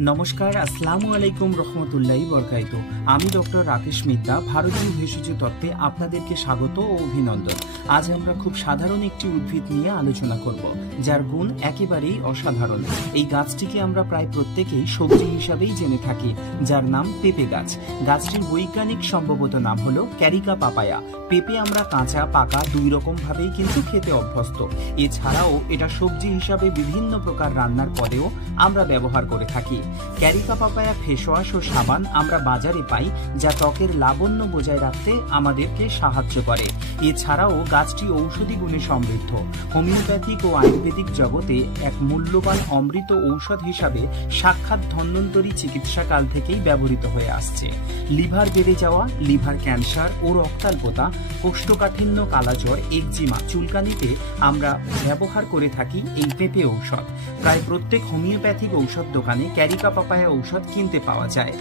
নমস্কার, আসসালামু আলাইকুম রহমতুল্লাহি বরকাত। আমি ডক্টর রাকেশ মিত্রা, ভারতীয় ভেষজ তত্ত্বে আপনাদেরকে স্বাগত ও অভিনন্দন। আজ আমরা খুব সাধারণ একটি উদ্ভিদ নিয়ে আলোচনা করব, যার গুণ একেবারেই অসাধারণ। এই গাছটিকে আমরা প্রায় প্রত্যেকেই সবজি হিসাবেই জেনে থাকি, যার নাম পেঁপে গাছ। গাছটির বৈজ্ঞানিক সম্ভবত নাম হলো ক্যারিকা পাপায়া। পেঁপে আমরা কাঁচা পাকা দুই রকম ভাবেই কিন্তু খেতে অভ্যস্ত। এছাড়াও এটা সবজি হিসাবে বিভিন্ন প্রকার রান্নার পরেও আমরা ব্যবহার করে থাকি। ক্যারিকা পাপায়া ফেস ওয়াশ ও সাবান আমরা বাজারে পাই, যা ত্বকের লাবণ্য বজায় রাখতে আমাদেরকে সাহায্য করে। এছাড়াও গাছটি ঔষধি গুণে সমৃদ্ধ। হোমিওপ্যাথিক ও আয়ুর্বেদিক জগতে এক মূল্যবান অমৃত ঔষধ হিসাবে সাক্ষাৎ ধন্বন্তরী চিকিৎসাকাল থেকেই ব্যবহৃত হয়ে আসছে। লিভার বেড়ে যাওয়া, লিভার ক্যান্সার ও রক্তাল্পতা, কোষ্ঠকাঠিন্য, কালাজ্বর, একজিমা, চুলকানিতে আমরা ব্যবহার করে থাকি এই পেঁপে ঔষধ। প্রায় প্রত্যেক হোমিওপ্যাথিক ঔষধ দোকানে ক্যারিকা পাপায়া ঔষধ কিনতে পাওয়া যায়।